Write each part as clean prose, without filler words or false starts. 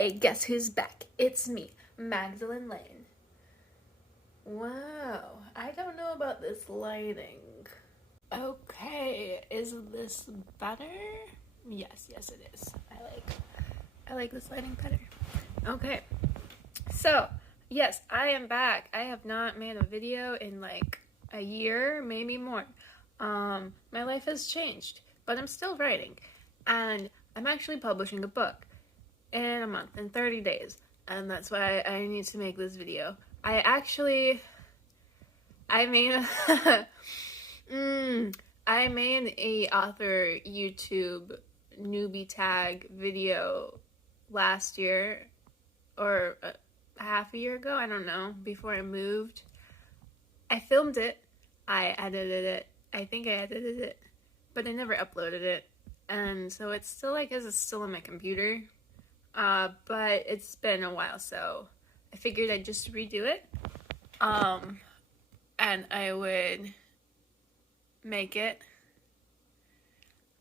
Hey, guess who's back? It's me, Magdalene Lane. Wow, I don't know about this lighting. Okay, is this better? Yes, it is. I like this lighting better. Okay, so yes, I am back. I have not made a video in like a year, maybe more. My life has changed, but I'm still writing, and I'm actually publishing a book in a month, in 30 days, and that's why I need to make this video. I made I made a author YouTube newbie tag video last year, or half a year ago, I don't know, before I moved. I filmed it, I edited it, I think I edited it, but I never uploaded it, and so it's still, I guess it's still on my computer. But it's been a while, so I figured I'd just redo it, and I would make it,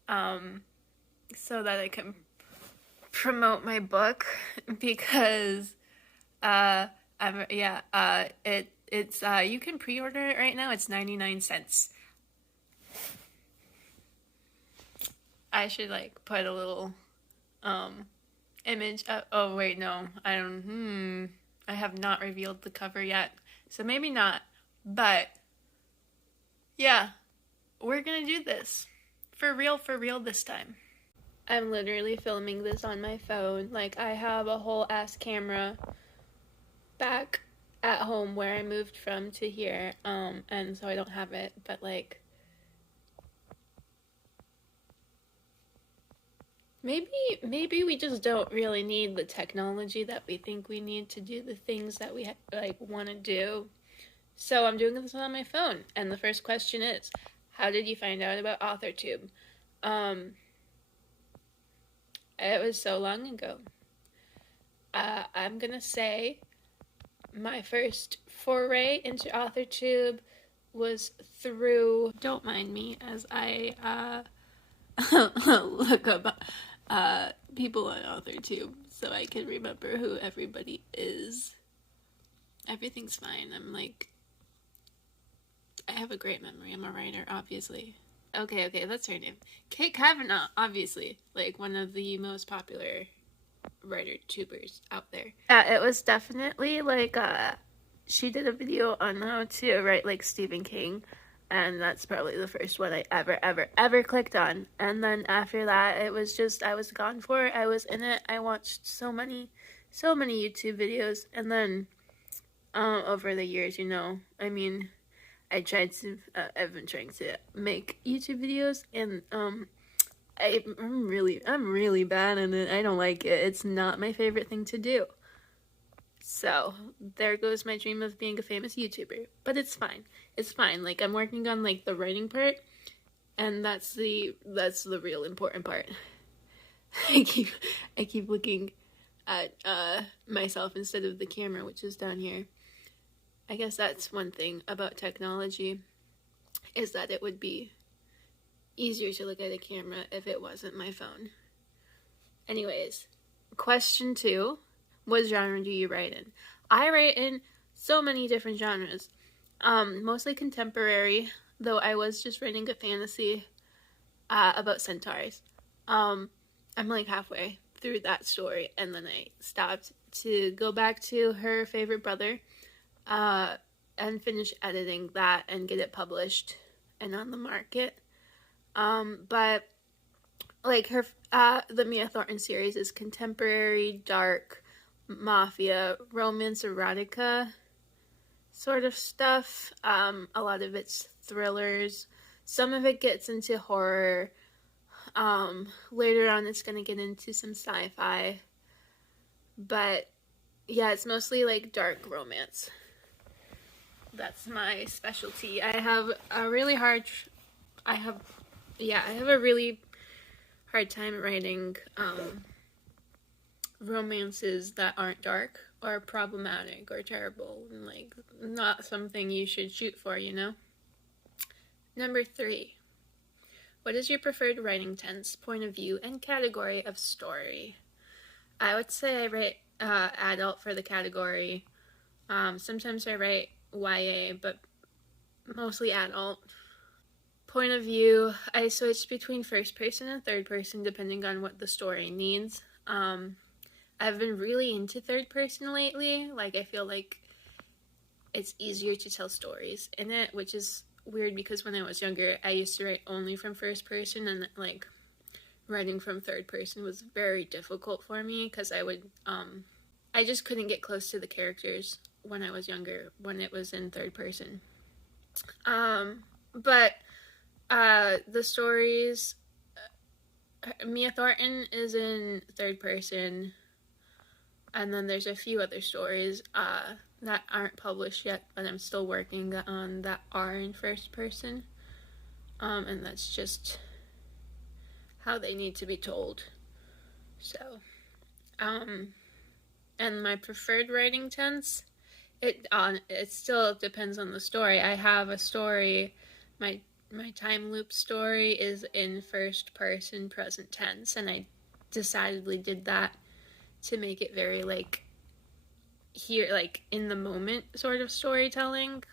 so that I can promote my book, because, it's, you can pre-order it right now, it's 99 cents. I should, like, put a little, image up. Oh wait, no, I have not revealed the cover yet, so maybe not, but yeah, we're gonna do this for real this time. I'm literally filming this on my phone. Like, I have a whole ass camera back at home where I moved from to here, and so I don't have it, but like, maybe we just don't really need the technology that we think we need to do the things that we like want to do. So I'm doing this on my phone, and the first question is, how did you find out about Authortube? It was so long ago. I'm gonna say my first foray into Authortube was through, don't mind me as I look up people on Authortube so I can remember who everybody is. Everything's fine. I have a great memory. I'm a writer, obviously. Okay, that's her name. Kate Kavanaugh, obviously. Like, one of the most popular writer tubers out there. It was definitely, like, she did a video on how to write like Stephen King, and that's probably the first one I ever clicked on. And then after that, it was just, I was gone for it. I was in it. I watched so many YouTube videos, and then over the years, I've been trying to make YouTube videos, and I'm really bad at it. I don't like it. It's not my favorite thing to do. So there goes my dream of being a famous YouTuber. But it's fine. It's fine. Like, I'm working on like the writing part, and that's the real important part. I keep looking at myself instead of the camera, which is down here. I guess that's one thing about technology, is that it would be easier to look at a camera if it wasn't my phone. Anyways, question 2, what genre do you write in? I write in so many different genres, mostly contemporary, though I was just writing a fantasy about centaurs. I'm like halfway through that story, and then I stopped to go back to her favorite brother, and finish editing that and get it published and on the market. But like her, the Mia Thornton series is contemporary, dark, mafia, romance, erotica sort of stuff. A lot of it's thrillers. Some of it gets into horror. Later on it's gonna get into some sci-fi. But yeah, it's mostly like dark romance. That's my specialty. I have a really hard time writing romances that aren't dark or problematic or terrible, and like not something you should shoot for, Number 3. What is your preferred writing tense, point of view, and category of story? I would say I write adult for the category. Sometimes I write YA, but mostly adult. Point of view, I switch between first person and third person depending on what the story needs. I've been really into third person lately. Like, I feel like it's easier to tell stories in it, which is weird because when I was younger, I used to write only from first person, and like writing from third person was very difficult for me because I just couldn't get close to the characters when I was younger when it was in third person. But the stories, Mia Thornton is in third person, and then there's a few other stories that aren't published yet, but I'm still working on that are in first person. And that's just how they need to be told. So, and my preferred writing tense, it still depends on the story. I have a story, my time loop story is in first person present tense, and I decidedly did that to make it very like here, like in the moment sort of storytelling,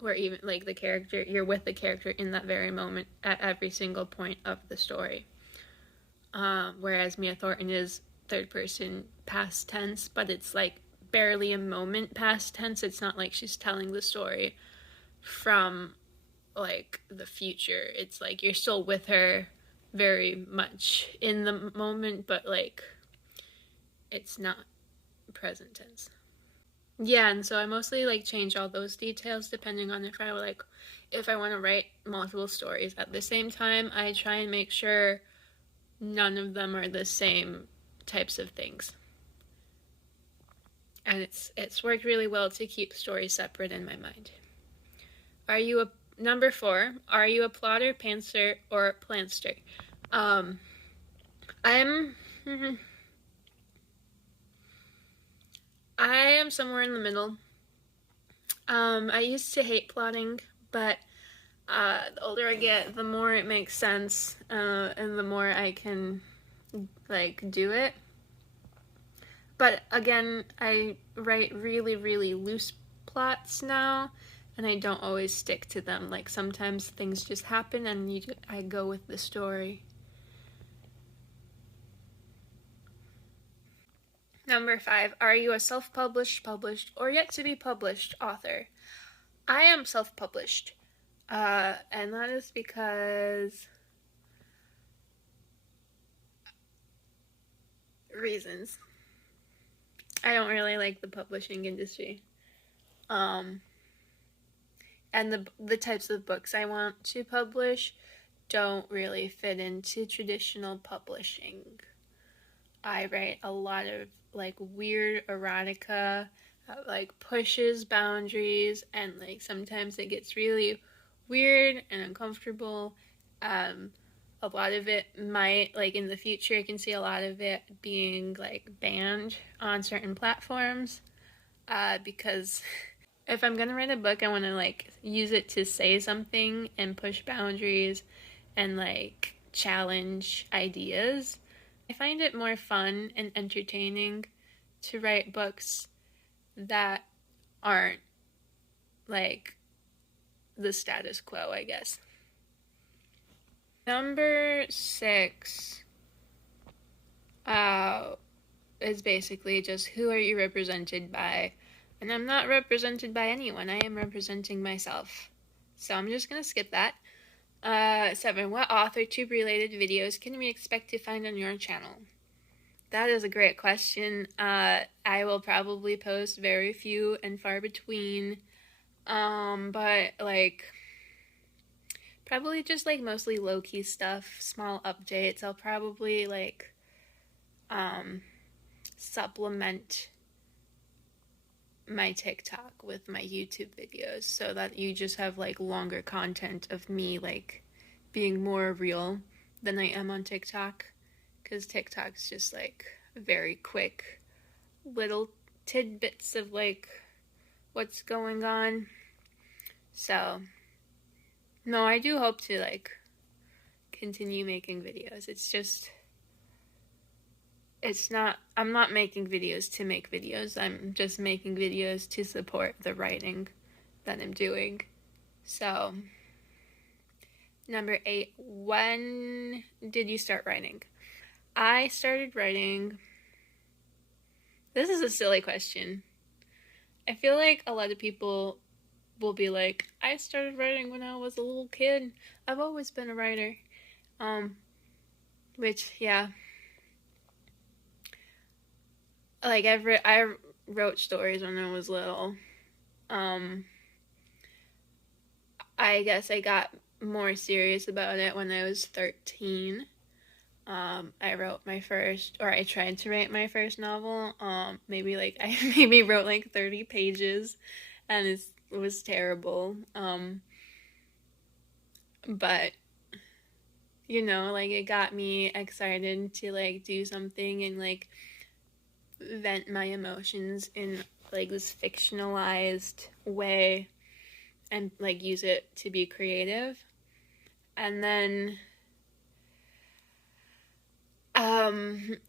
where even like the character, you're with the character in that very moment at every single point of the story. Whereas Mia Thornton is third person past tense, but it's like barely a moment past tense. It's not like she's telling the story from like the future. It's like you're still with her very much in the moment, but like it's not present tense. Yeah, and so I mostly like change all those details depending on if I want to write multiple stories at the same time. I try and make sure none of them are the same types of things. And it's worked really well to keep stories separate in my mind. Number 4, are you a plotter, pantser, or planster? I am somewhere in the middle. I used to hate plotting, but the older I get, the more it makes sense, and the more I can like do it. But again, I write really, really loose plots now, and I don't always stick to them. Like sometimes things just happen, and I go with the story. Number 5, are you a self-published, published, or yet to be published author? I am self-published, and that is because reasons. I don't really like the publishing industry. And the types of books I want to publish don't really fit into traditional publishing. I write a lot of like weird erotica that like pushes boundaries, and like sometimes it gets really weird and uncomfortable. A lot of it might, like in the future, I can see a lot of it being like banned on certain platforms, because if I'm gonna write a book, I want to like use it to say something and push boundaries and like challenge ideas. I find it more fun and entertaining to write books that aren't like the status quo, I guess. Number 6 is basically just who are you represented by? And I'm not represented by anyone. I am representing myself. So I'm just going to skip that. 7, what Authortube related videos can we expect to find on your channel? That is a great question. I will probably post very few and far between. But like probably just like mostly low-key stuff, small updates. I'll probably like supplement my TikTok with my YouTube videos so that you just have like longer content of me like being more real than I am on TikTok, because TikTok's just like very quick little tidbits of like what's going on. So no, I do hope to like continue making videos. It's just I'm not making videos to make videos. I'm just making videos to support the writing that I'm doing. So, number 8, when did you start writing? I started writing. This is a silly question. I feel like a lot of people will be like, I started writing when I was a little kid. I've always been a writer. Which, yeah. Like, I wrote stories when I was little. I guess I got more serious about it when I was 13. I wrote my first, or I tried to write my first novel. I maybe wrote like 30 pages, and it was terrible. But you know, like, it got me excited to like do something and like vent my emotions in like this fictionalized way and like use it to be creative. And then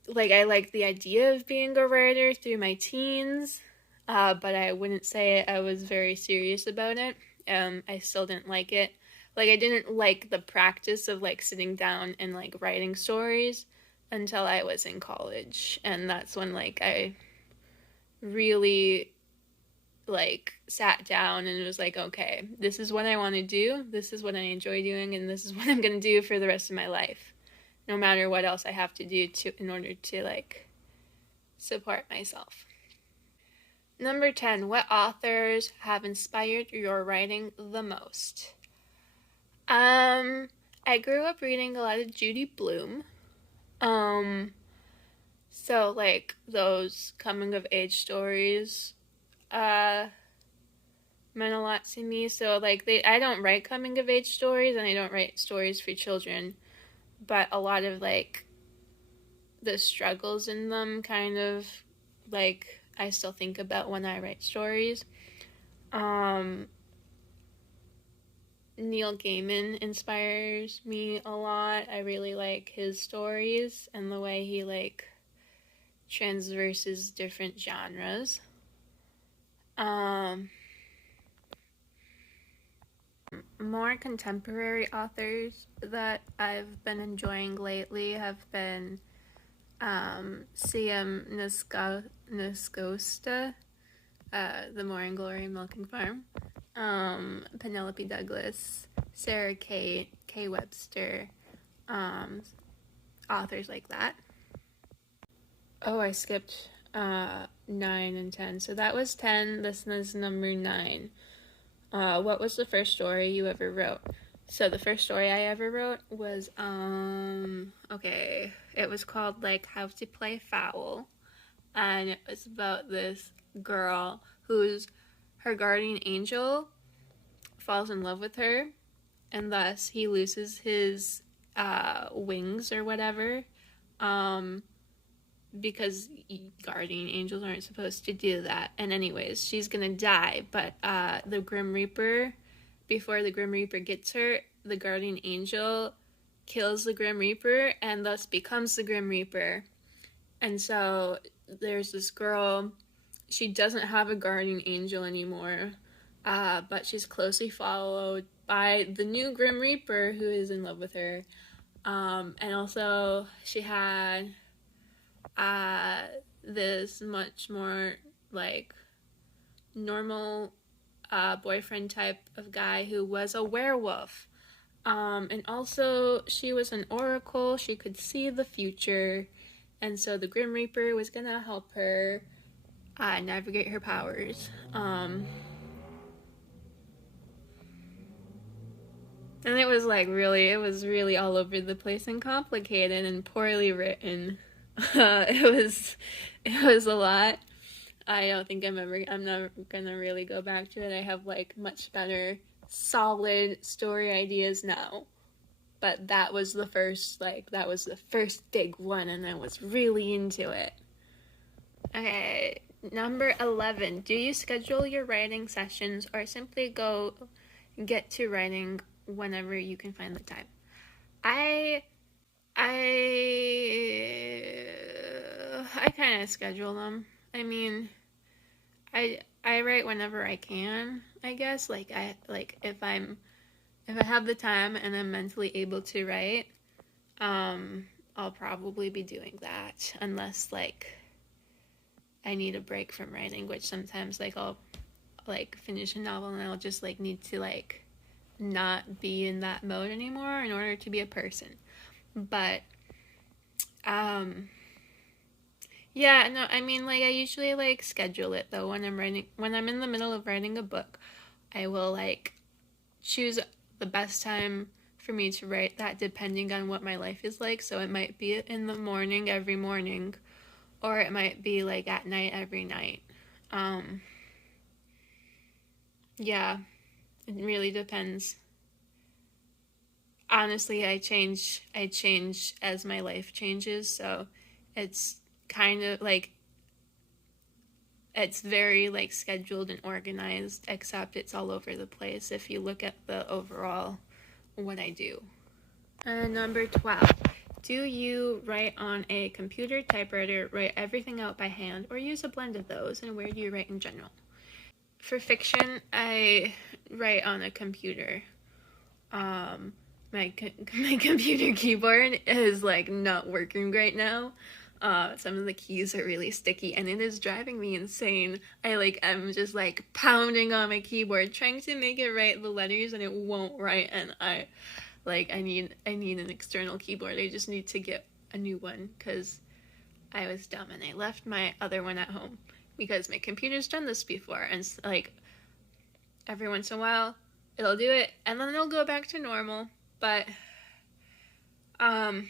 like, I liked the idea of being a writer through my teens, but I wouldn't say I was very serious about it. I still didn't like it. Like, I didn't like the practice of like sitting down and like writing stories until I was in college, and that's when like I really like sat down and was like, okay, this is what I want to do, this is what I enjoy doing, and this is what I'm going to do for the rest of my life, no matter what else I have to do in order to like support myself. Number 10, what authors have inspired your writing the most? I grew up reading a lot of Judy Blume. So like those coming of age stories meant a lot to me. So like I don't write coming of age stories, and I don't write stories for children, but a lot of like the struggles in them kind of like I still think about when I write stories. Neil Gaiman inspires me a lot. I really like his stories and the way he like transverses different genres. More contemporary authors that I've been enjoying lately have been C.M. Nascosta, The More and Glory Milking Farm, Penelope Douglas, Sarah Kate, Kay Webster, authors like that. Oh, I skipped 9 and 10. So that was 10. This is number 9. What was the first story you ever wrote? So the first story I ever wrote was, it was called, like, How to Play Foul. And it was about this girl whose her guardian angel falls in love with her, and thus he loses his wings or whatever, because guardian angels aren't supposed to do that. And anyways, she's gonna die, but the Grim Reaper, before the Grim Reaper gets her, the guardian angel kills the Grim Reaper and thus becomes the Grim Reaper. And so there's this girl, she doesn't have a guardian angel anymore, but she's closely followed by the new Grim Reaper who is in love with her. And also she had this much more like normal boyfriend type of guy who was a werewolf. And also she was an oracle, she could see the future, and so the Grim Reaper was gonna help her navigate her powers. And it was really all over the place and complicated and poorly written. It was a lot. I don't think I'm never gonna really go back to it. I have like much better solid story ideas now. But that was the first big one, and I was really into it. Okay, number 11. Do you schedule your writing sessions or simply get to writing whenever you can find the time? I kind of schedule them. I mean, I write whenever I can, I guess. Like if I have the time and I'm mentally able to write, I'll probably be doing that unless like I need a break from writing, which sometimes like I'll like finish a novel and I'll just like need to like not be in that mode anymore in order to be a person. But yeah, no, I mean like I usually like schedule it though when I'm in the middle of writing a book. I will like choose the best time for me to write that depending on what my life is like. So it might be in the morning every morning, or it might be like at night every night. Um, yeah, it really depends. Honestly, I change as my life changes, so it's kind of like it's very like scheduled and organized, except it's all over the place if you look at the overall what I do. Number 12. Do you write on a computer, typewriter, write everything out by hand, or use a blend of those? And where do you write in general? For fiction, I write on a computer. My my computer keyboard is like not working right now. Some of the keys are really sticky and it is driving me insane. I'm just like pounding on my keyboard trying to make it write the letters and it won't write, and I need an external keyboard. I just need to get a new one because I was dumb and I left my other one at home because my computer's done this before, and like every once in a while it'll do it and then it'll go back to normal. But a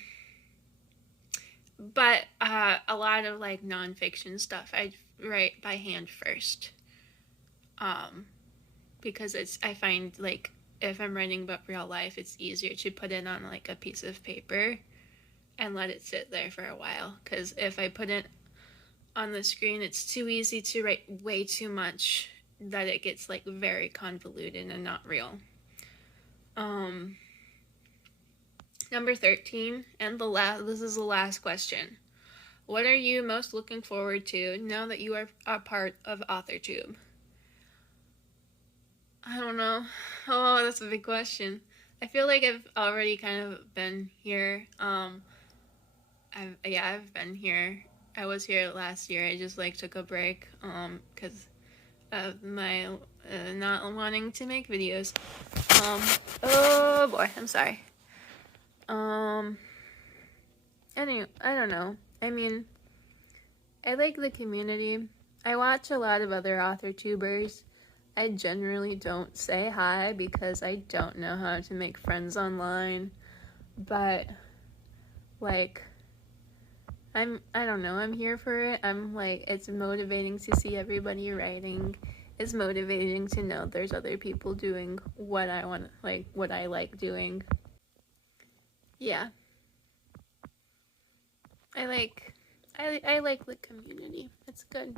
lot of like nonfiction stuff I write by hand first, because I find like if I'm writing about real life, it's easier to put it on like a piece of paper and let it sit there for a while. Because if I put it on the screen, it's too easy to write way too much that it gets like very convoluted and not real. Number 13, and this is the last question. What are you most looking forward to now that you are a part of Authortube? I don't know. Oh, that's a big question. I feel like I've already kind of been here. I've been here. I was here last year. I just like took a break because of my not wanting to make videos. Oh boy, I'm sorry. Anyway, I don't know. I mean, I like the community. I watch a lot of other Authortubers. I generally don't say hi because I don't know how to make friends online. But, like, I don't know, I'm here for it. I'm like, it's motivating to see everybody writing. It's motivating to know there's other people doing what I want, like, what I like doing. Yeah. I like the community. It's good.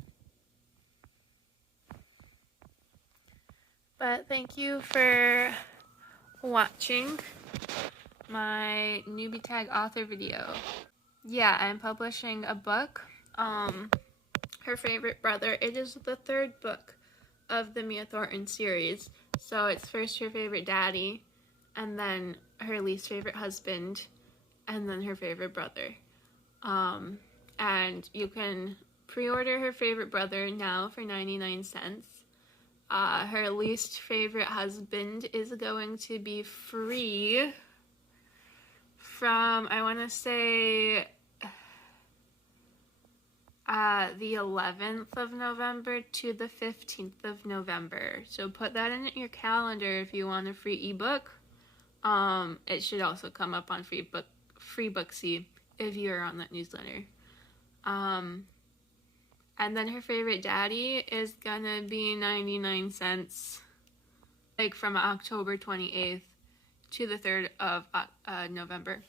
But thank you for watching my newbie tag author video. Yeah, I'm publishing a book. Her favorite brother. It is the third book of the Mia Thornton series. So it's first her favorite daddy, and then her least favorite husband, and then her favorite brother. And you can pre-order her favorite brother now for 99 cents. Her least favorite husband is going to be free from, I want to say, the 11th of November to the 15th of November. So put that in your calendar if you want a free ebook. It should also come up on Free Booksy if you're on that newsletter. And then her favorite daddy is gonna be 99 cents, like from October 28th to the 3rd of November.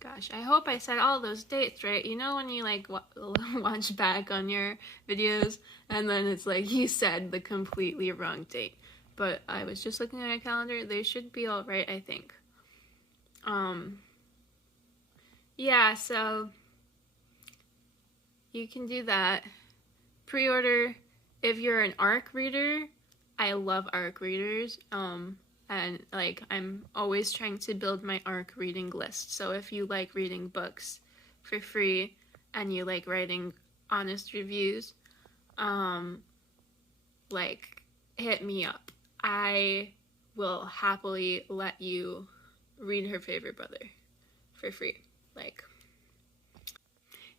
Gosh, I hope I said all those dates right. You know when you like watch back on your videos and then it's like you said the completely wrong date. But I was just looking at my calendar. They should be all right, I think. Yeah, so you can do that. Pre-order if you're an ARC reader. I love ARC readers. And like I'm always trying to build my ARC reading list. So if you like reading books for free and you like writing honest reviews, like hit me up. I will happily let you read her favorite brother for free. Like,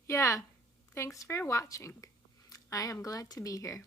yeah, thanks for watching. I am glad to be here.